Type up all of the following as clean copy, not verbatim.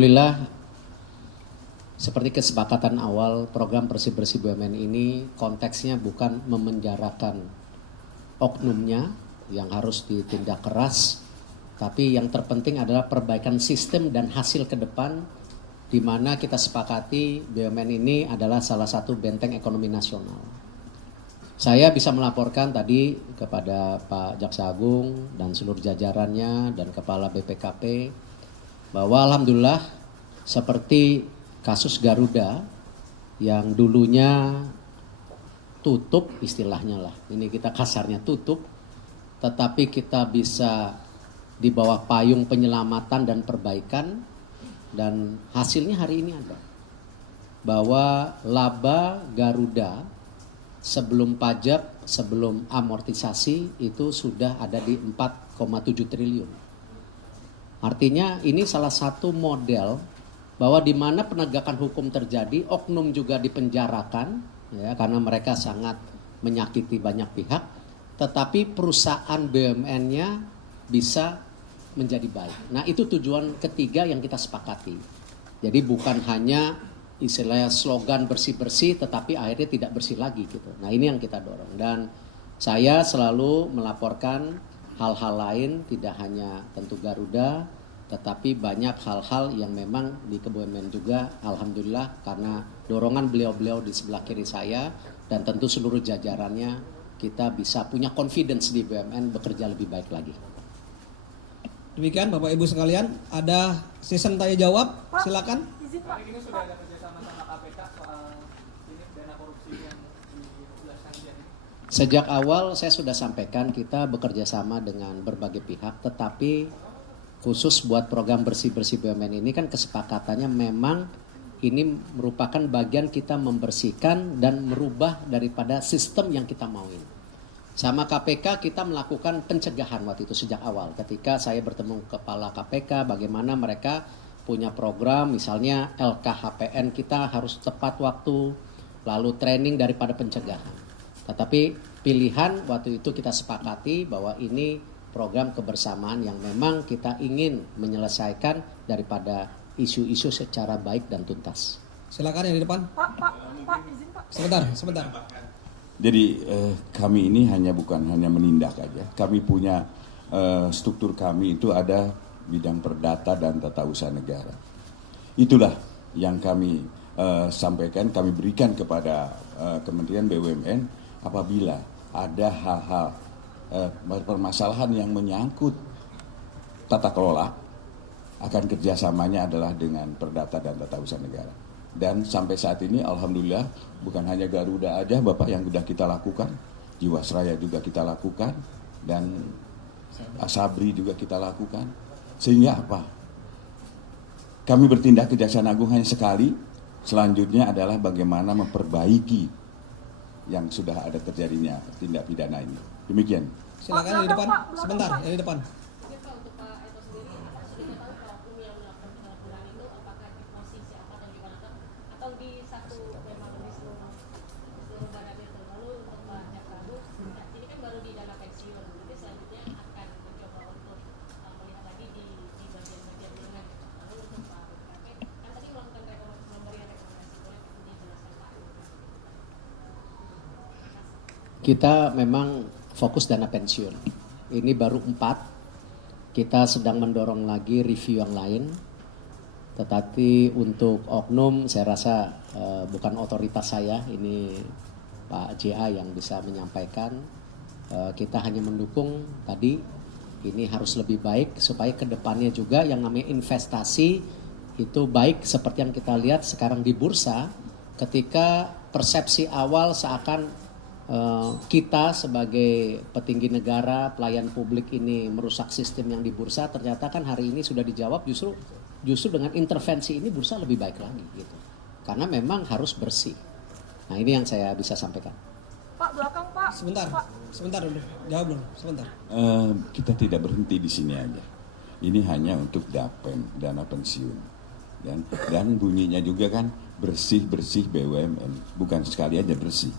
Alhamdulillah, seperti kesepakatan awal, program bersih-bersih BUMN ini konteksnya bukan memenjarakan oknumnya yang harus ditindak keras, tapi yang terpenting adalah perbaikan sistem dan hasil ke depan, di mana kita sepakati BUMN ini adalah salah satu benteng ekonomi nasional. Saya bisa melaporkan tadi kepada Pak Jaksa Agung dan seluruh jajarannya dan Kepala BPKP bahwa alhamdulillah seperti kasus Garuda yang dulunya tutup istilahnya lah, ini kita kasarnya tutup, tetapi kita bisa di bawah payung penyelamatan dan perbaikan, dan hasilnya hari ini ada. Bahwa laba Garuda sebelum pajak, sebelum amortisasi itu sudah ada di 4,7 triliun. Artinya ini salah satu model bahwa di mana penegakan hukum terjadi, oknum juga dipenjarakan, ya, karena mereka sangat menyakiti banyak pihak, tetapi perusahaan BUMN-nya bisa menjadi baik. Nah, itu tujuan ketiga yang kita sepakati. Jadi bukan hanya istilahnya slogan bersih-bersih, tetapi akhirnya tidak bersih lagi gitu. Nah, ini yang kita dorong. Dan saya selalu melaporkan hal-hal lain, tidak hanya tentu Garuda, tetapi banyak hal-hal yang memang di BUMN juga, alhamdulillah, karena dorongan beliau-beliau di sebelah kiri saya dan tentu seluruh jajarannya, kita bisa punya confidence di BUMN bekerja lebih baik lagi. Demikian Bapak Ibu sekalian, ada season tanya jawab, silakan. Izin Pak. Ini sudah ada kerjasama sama KPK soal ini dana korupsi yang dijelaskan jadi. Sejak awal saya sudah sampaikan kita bekerja sama dengan berbagai pihak, tetapi khusus buat program bersih-bersih BUMN ini kan kesepakatannya memang ini merupakan bagian kita membersihkan dan merubah daripada sistem yang kita mauin. Sama KPK kita melakukan pencegahan waktu itu sejak awal. Ketika saya bertemu kepala KPK, bagaimana mereka punya program, misalnya LKHPN kita harus tepat waktu, lalu training daripada pencegahan. Tetapi pilihan waktu itu kita sepakati bahwa ini program kebersamaan yang memang kita ingin menyelesaikan daripada isu-isu secara baik dan tuntas. Silakan yang di depan. Pak, izin Pak. Sebentar. Jadi kami ini bukan hanya menindak aja. Kami punya struktur kami itu ada bidang perdata dan tata usaha negara. Itulah yang kami sampaikan, kami berikan kepada Kementerian BUMN apabila ada hal-hal permasalahan yang menyangkut tata kelola, akan kerjasamanya adalah dengan perdata dan tata usaha negara. Dan sampai saat ini alhamdulillah bukan hanya Garuda aja Bapak yang sudah kita lakukan, Jiwasraya juga kita lakukan, dan Asabri juga kita lakukan. Sehingga apa? Kami bertindak Kejaksaan Agung hanya sekali, selanjutnya adalah bagaimana memperbaiki yang sudah ada terjadinya tindak pidana ini. Demikian. Silakan yang di depan. Sebentar, yang di depan. Kita memang fokus dana pensiun. Ini baru 4. Kita sedang mendorong lagi review yang lain. Tetapi untuk oknum saya rasa bukan otoritas saya, ini Pak JA yang bisa menyampaikan. Kita hanya mendukung tadi, ini harus lebih baik supaya kedepannya juga yang namanya investasi itu baik seperti yang kita lihat sekarang di bursa, ketika persepsi awal seakan kita sebagai petinggi negara, pelayan publik ini merusak sistem yang di bursa, ternyata kan hari ini sudah dijawab justru dengan intervensi ini bursa lebih baik lagi gitu. Karena memang harus bersih. Nah, ini yang saya bisa sampaikan. Pak, belakang Pak. Sebentar dulu. Jawab dulu, sebentar. Kita tidak berhenti di sini aja. Ini hanya untuk DAPEN, dana pensiun. Dan bunyinya juga kan bersih-bersih BUMN, bukan sekali aja bersih.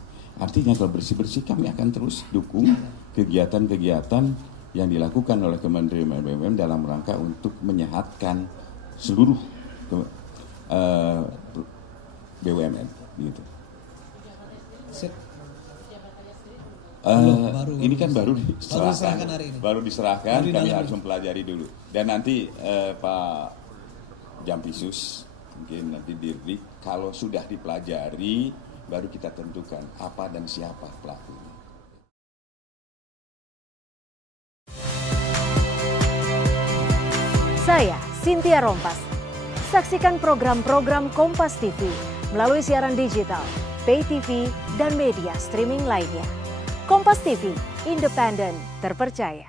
Artinya kalau bersih-bersih kami akan terus dukung kegiatan-kegiatan yang dilakukan oleh Kementerian BUMN dalam rangka untuk menyehatkan seluruh eh, BUMN gitu. Se- Ini kan baru diserahkan hari ini. baru diserahkan, Baru kami dalam harus ini. mempelajari dulu. Dan nanti Pak Jampisus, mungkin nanti Dirdik, kalau sudah dipelajari, baru kita tentukan apa dan siapa pelakunya. Saya Cynthia Rompas. Saksikan program-program Kompas TV melalui siaran digital, pay TV, dan media streaming lainnya. Kompas TV, independen, terpercaya.